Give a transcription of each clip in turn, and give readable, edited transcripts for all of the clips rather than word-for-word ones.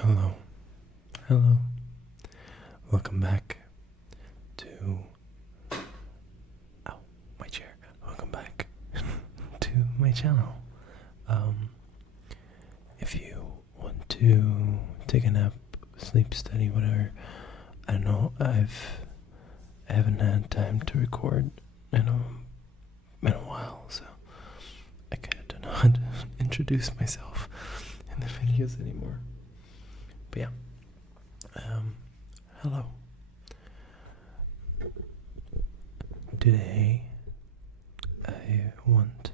Hello, hello. Welcome back to. Ow, my chair. Welcome back to my channel. If you want to take a nap, sleep, study, whatever, I don't know. I haven't had time to record in a while, so I kind of don't know how to introduce myself in the videos anymore. But yeah. Hello. Today, I want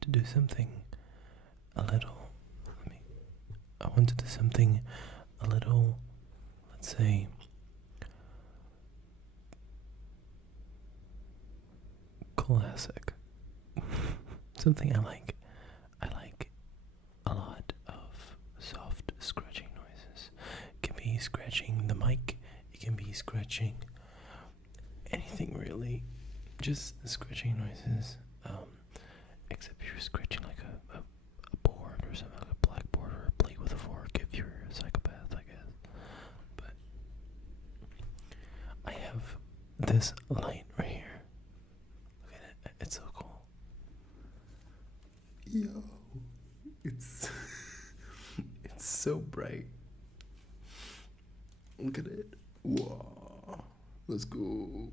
to do something a little. I want to do something a little, let's say, classic. Something I like. I like a lot of soft scratching noises. It can be scratching the mic. It can be scratching anything really. Just scratching noises. Except you're scratching like a board or something, like a blackboard or a plate with a fork if you're a psychopath, I guess. But I have this light right here. Look at it. It's so cool. Yo, it's it's so bright. Look at it. Whoa. Let's go.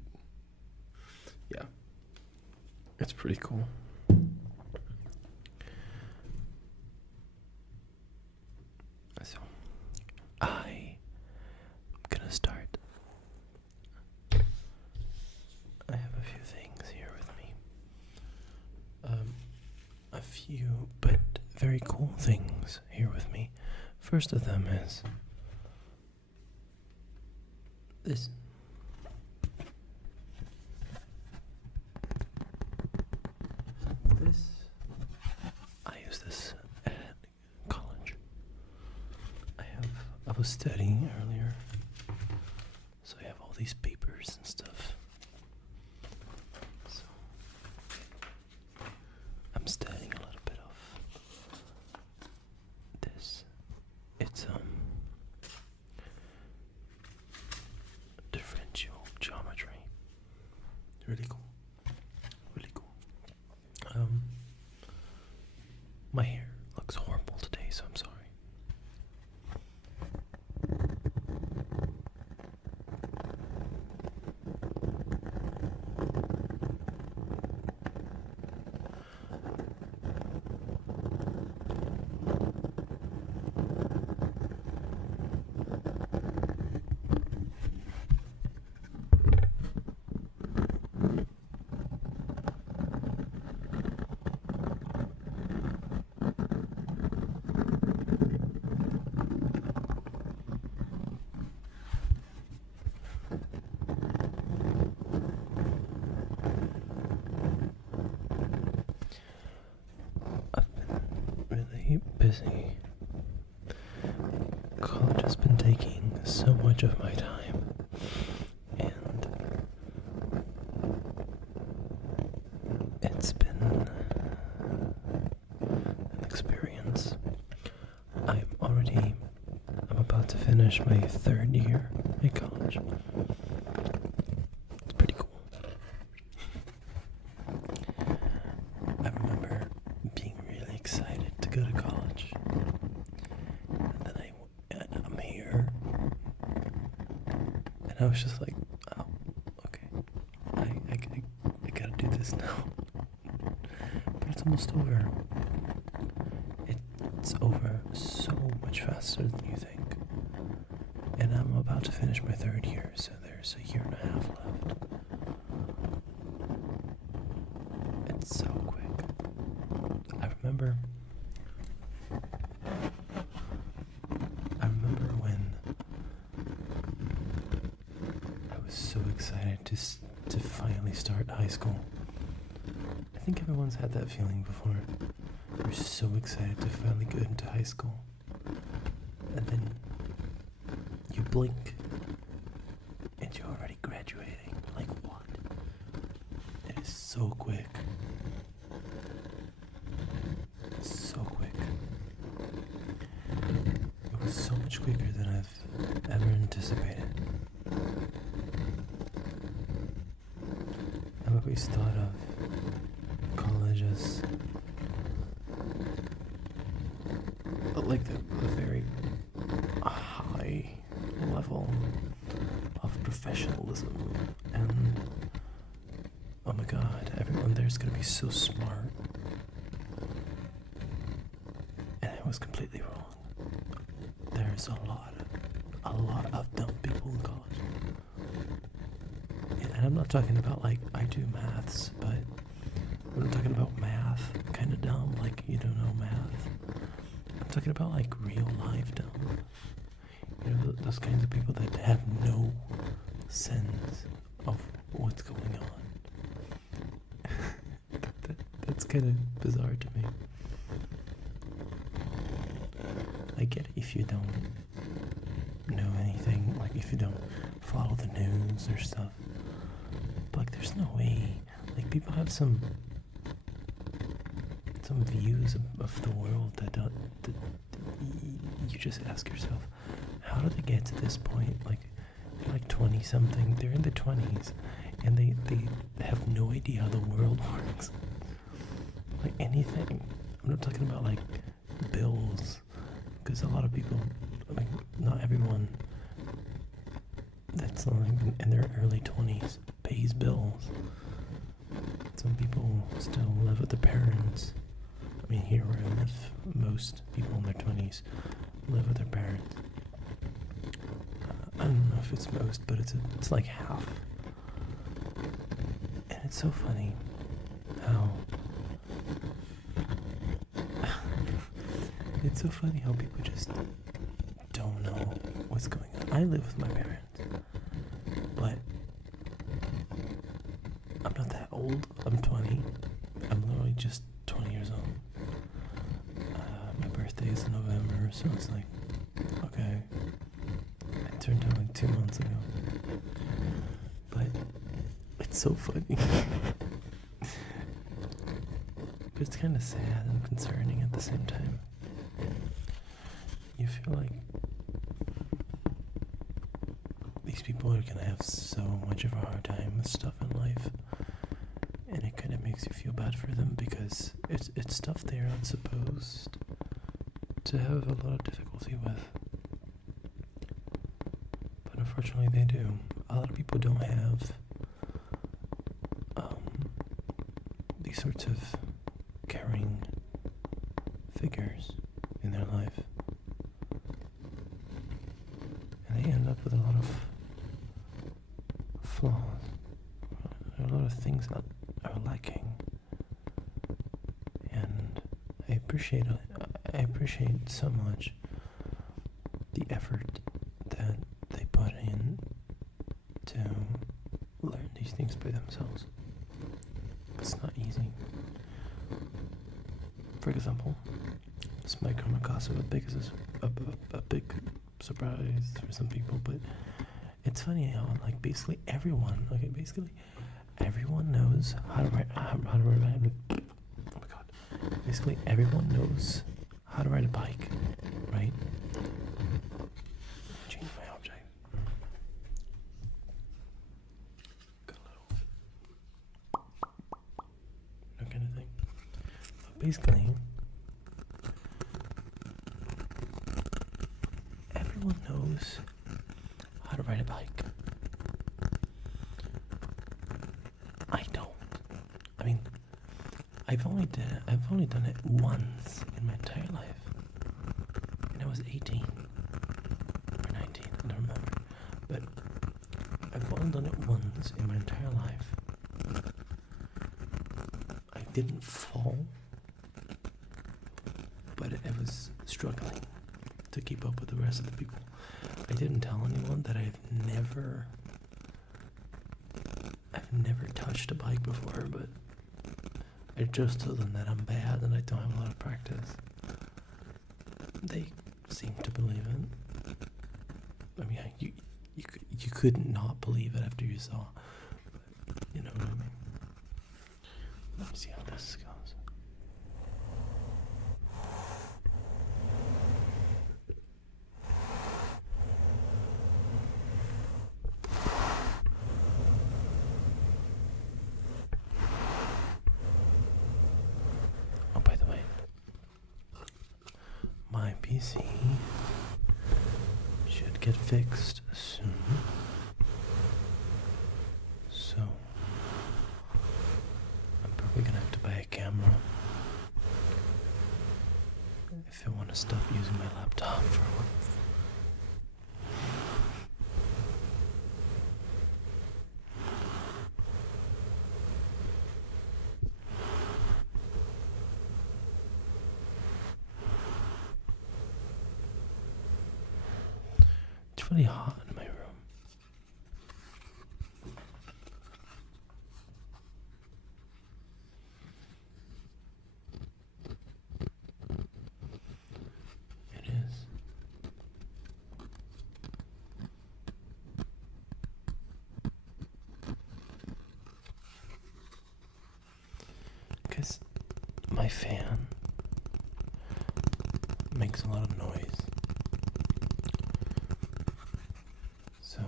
Yeah. It's pretty cool. So, I'm gonna start. I have a few things here with me. A few, but very cool things here with me. First of them is this. I use this at college. I was studying earlier, so I have all these papers and stuff. So I'm studying a little bit of this. It's differential geometry. Really cool. Really cool. My hair looks horrible today, so I'm sorry. Really busy. College has been taking so much of my time, and it's been an experience. I'm about to finish my third year at college. It's pretty cool. I remember being really excited to go to college, and then I'm here, and I was just like, oh, okay, I gotta do this now. But it's almost over. It's over so much faster than you think. And I'm about to finish my third year, so there's a year and a half left. It's so quick. I remember when I was so excited to finally start high school. I think everyone's had that feeling before. You're so excited to finally go into high school, and then you blink and you're already graduating. Like, what? It is so quick. So quick. It was so much much quicker than I've ever anticipated. I've always thought of college as like the very high level of professionalism, and oh my god, everyone there's gonna be so smart. And I was completely wrong. There's a lot of dumb people in college. And I'm not talking about like I do maths, but I'm not talking about math kind of dumb, like you don't know math. I'm talking about like real life dumb. You know, those kinds of people that have no sense of what's going on. That's kind of bizarre to me. I get it if you don't know anything, like if you don't follow the news or stuff. But like, there's no way. Like, people have some views of the world that you just ask yourself, how do they get to this point? Like, they're like 20 something, they're in their 20s, and they have no idea how the world works. Like anything. I'm not talking about like bills, because a lot of people, I mean, not everyone that's like in their early 20s pays bills. Some people still live with their parents. I mean, here where I live, most people in their 20s live with their parents. I don't know if it's most, but it's like half. And it's so funny how it's so funny how people just don't know what's going on. I live with my parents, but I'm not that old. I'm 20. I'm literally just 20 years old. My birthday is in November, so it's like, okay. I turned out like 2 months ago. But it's so funny. But it's kind of sad and concerning at the same time. You feel like these people are gonna have so much of a hard time with stuff in life, and it kind of makes you feel bad for them because it's stuff they're not supposed to have a lot of difficulty with. But unfortunately they do. A lot of people don't have these sorts of caring figures in their life. And they end up with a lot of flaws. A lot of things that are lacking. And I appreciate so much the effort that they put in to learn these things by themselves. It's not easy. For example, this might come across as a big surprise for some people, but it's funny how like basically everyone knows how to ride. Oh my god! Basically everyone knows how to ride a bike, right? Change my object. Got a little that kind of thing. But basically, everyone knows how to ride a bike. I don't. I mean, I've only done it once in my entire life. And I was 18 or 19, I don't remember. But I've only done it once in my entire life. I didn't fall, but I was struggling to keep up with the rest of the people. I didn't tell anyone that I've never touched a bike before, but I just told them that I'm bad and I don't have a lot of practice. They seem to believe it. I mean, you couldn't not believe it after you saw. But you know what I mean? Let me see how this goes. PC should get fixed soon. So I'm probably gonna have to buy a camera if I want to stop using my laptop for once. It's really hot in my room. It is. Because my fan makes a lot of noise. So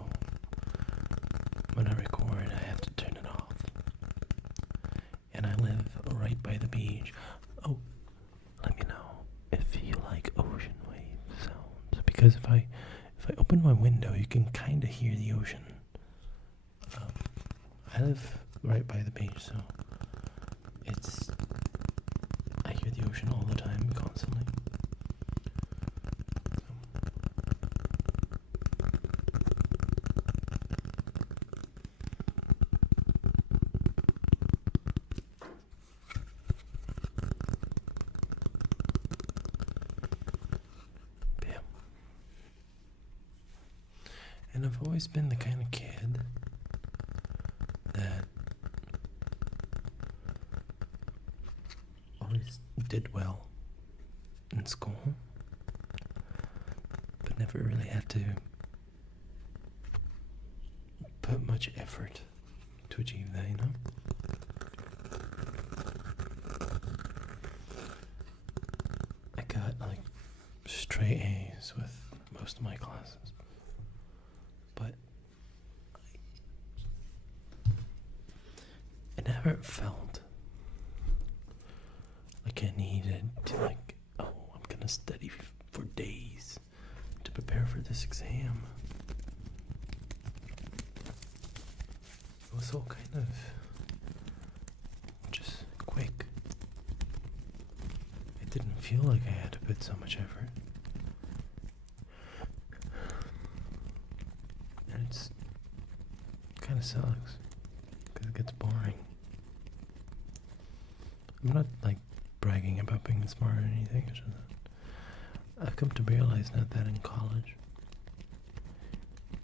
when I record, I have to turn it off. And I live right by the beach. Oh, let me know if you like ocean wave sounds. Because if I open my window, you can kind of hear the ocean. I live right by the beach, so I hear the ocean all the time, constantly. Bam. And I've always been the kind of kid that always did well in school, but never really had to put much effort to achieve that, you know? I got like straight A's with most of my classes, but I never felt like I needed to I'm gonna study for days to prepare for this exam. It was all kind of just quick. It didn't feel like I had to put so much effort. And it's kind of sucks because it gets boring. I'm not bragging about being smart or anything. It's just that I've come to realize that in college,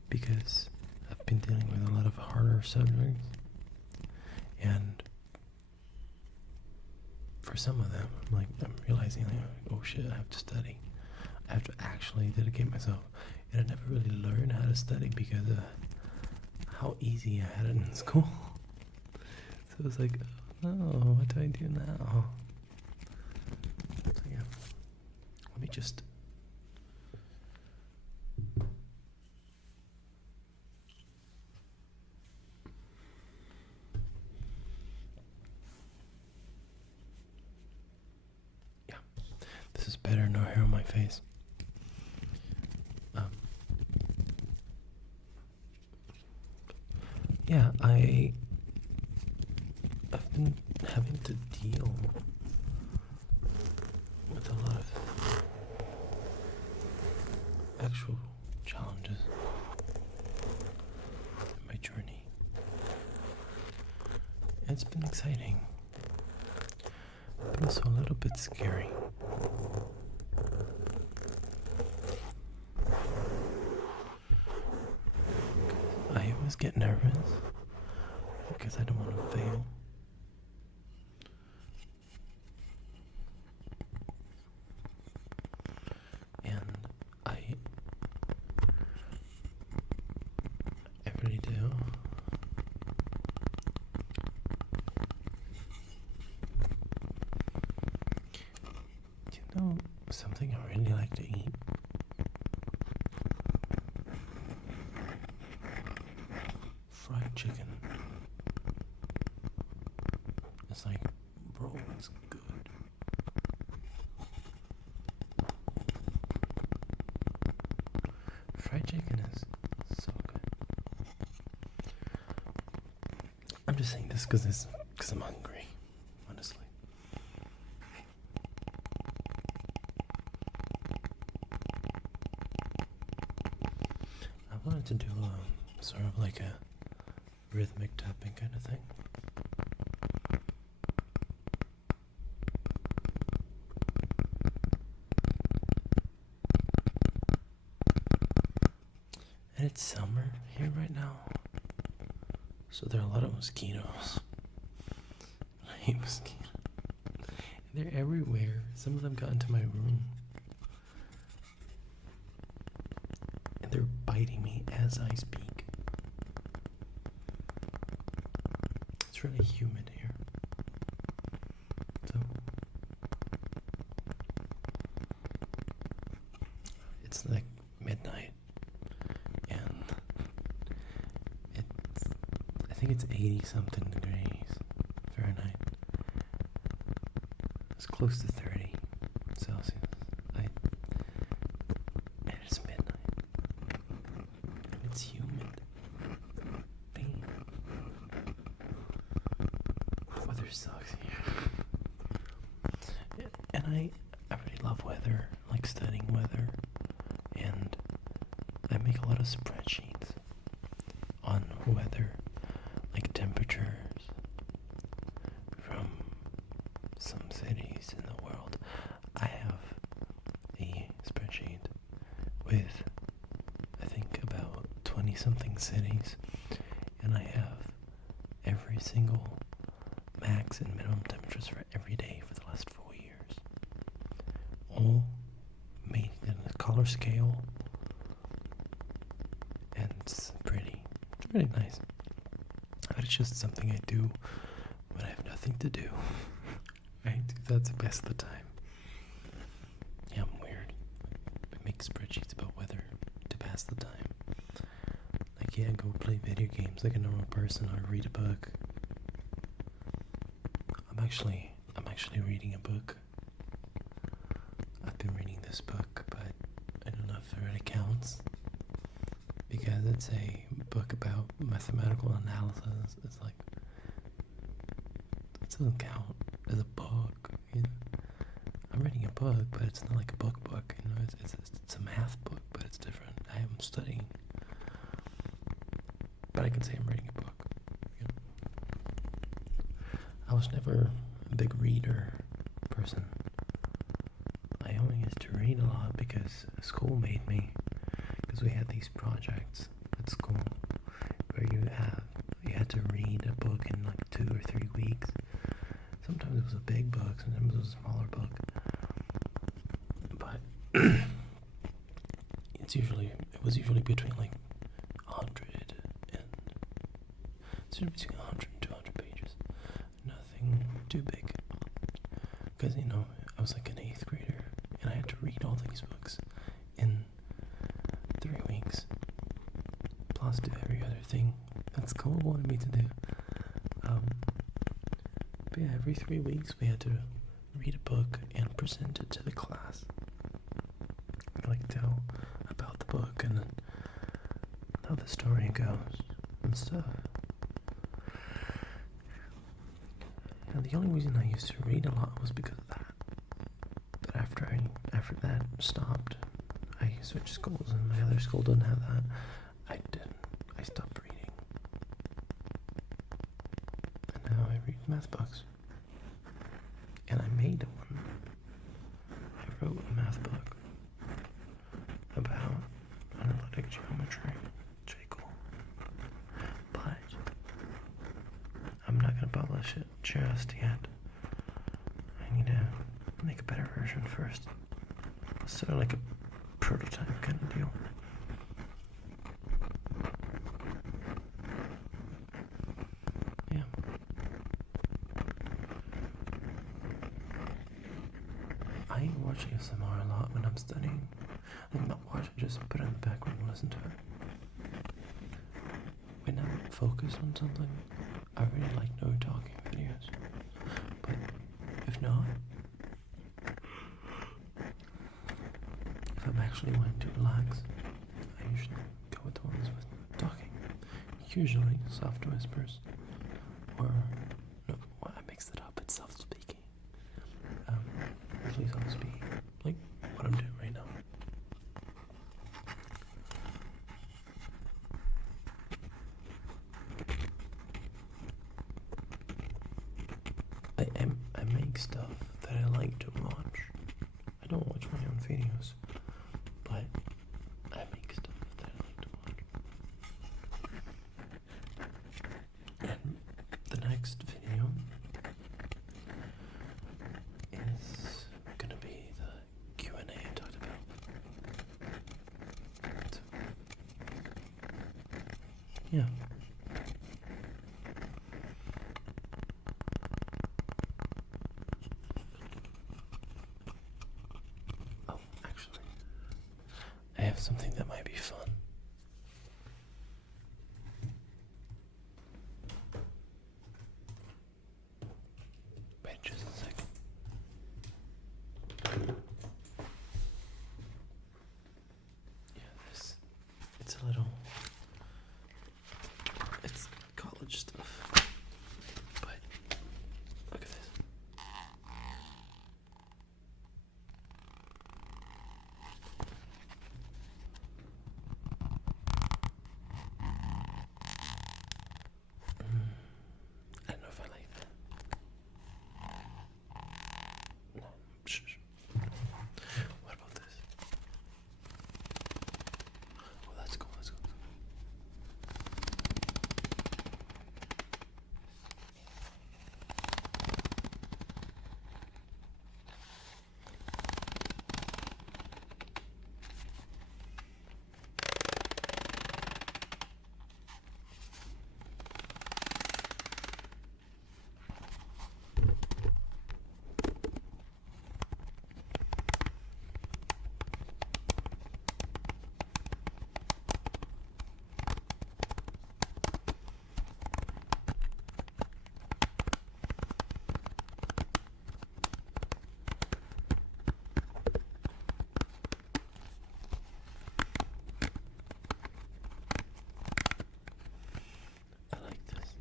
because I've been dealing with a lot of harder subjects, and for some of them, I'm realizing oh shit, I have to study. I have to actually dedicate myself, and I never really learned how to study because of how easy I had it in school. So it's like, oh, what do I do now? So yeah, let me just this is better, no hair on my face. Yeah, I've been having to deal with a lot of actual challenges in my journey. It's been exciting, but also a little bit scary. I always get nervous because I don't want to fail. And I really do. Do you know something I really like to eat? Fried chicken. It's like, bro, it's good. Fried chicken is so good. I'm just saying this because I'm hungry, honestly. I wanted to do sort of like a rhythmic tapping kind of thing. And it's summer here right now, so there are a lot of mosquitoes. I hate mosquitoes. And they're everywhere. Some of them got into my room. And they're biting me as I speak. It's really humid here. So it's like midnight. And I think it's 80 something degrees Fahrenheit. It's close to 30 Celsius. And it's midnight. And it's humid. Damn. Weather sucks here. And I really love weather, like studying weather. And I make a lot of spreadsheets on weather, like temperatures from some cities in the world. I have a spreadsheet with, I think, about 20 something cities, and I have every single max and minimum temperatures for every day for the last 4 years. All made in a color scale, and it's pretty nice. But it's just something I do when I have nothing to do. I do that to pass the time. Yeah, I'm weird. I make spreadsheets about weather to pass the time. Like, yeah, go play video games like a normal person or read a book. I'm actually reading a book. I've been reading this book, but I don't know if it really counts. Because it's a book about mathematical analysis. It's like, it doesn't count as a book. You know? I'm reading a book, but it's not like a book. You know, it's a math book, but it's different. I am studying, but I can say I'm reading a book. You know? I was never a big reader person. I only used to read a lot because school made me. Because we had these projects at school where you had to read a book in like 2 or 3 weeks. Sometimes it was a big book, sometimes it was a smaller book. But it was usually between like 100 and it's between 100 and 200 pages. Nothing too big. Because I was like an 8th grader and I had to read all these books in 3 weeks, plus do every other thing that school wanted me to do. But yeah, every 3 weeks we had to read a book and present it to the class. Like tell about the book and how the story goes and stuff. And the only reason I used to read a lot was because of that. But after that stopped, I switched schools and my other school didn't have that. I stopped reading. And now I read math books. And I made one. I wrote a math book about analytic geometry. It's really cool. But I'm not going to publish it just yet. I need to make a better version first. It's sort of like a prototype kind of deal. Yeah. I watch ASMR a lot when I'm studying. Like, not watch it, just put it in the background and listen to it. When I'm focused on something, I really like no talking videos. But if not, if I'm actually wanting to relax, I usually soft whispers, or no, well, I mixed it up. It's soft speaking. Usually soft speaking, like what I'm doing right now. I make stuff that I like to watch. I don't watch my own videos, but I make stuff that I like to watch. And the next video is gonna be the Q&A I talked about. So, yeah. Oh, actually, I have something that might be fun. Wait just a second. Yeah, it's a little, it's college stuff, but look at this. I don't know if I like that. No, shh. What about this? Oh, that's cool, that's cool. I like this.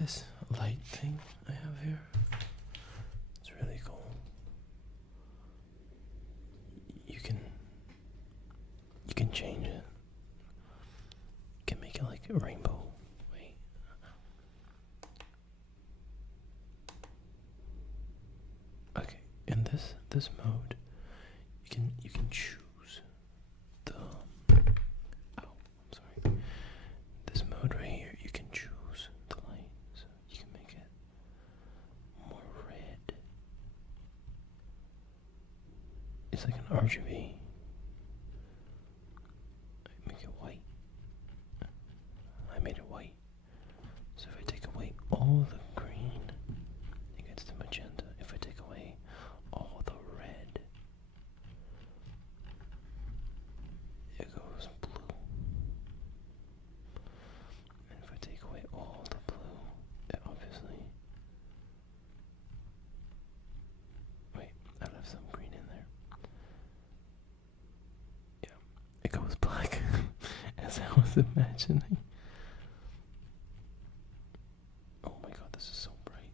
This light thing I have here, it's really cool. You can change it. You can make it like a rainbow. Wait. Okay, in this mode, you can choose the I'm sorry. This mode right here, you can choose the light. So you can make it more red. It's like an RGB. Make it white. I made it white. So if I take away all the green, it gets to magenta. If I take away all the red, it goes blue. And if I take away all the blue, it obviously... Wait, I left some green in there. Yeah, it goes black, as I was imagining. Oh my god, this is so bright.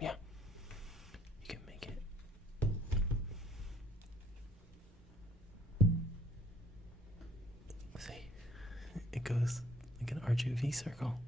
Yeah, you can make it. See, it goes like an RGB circle.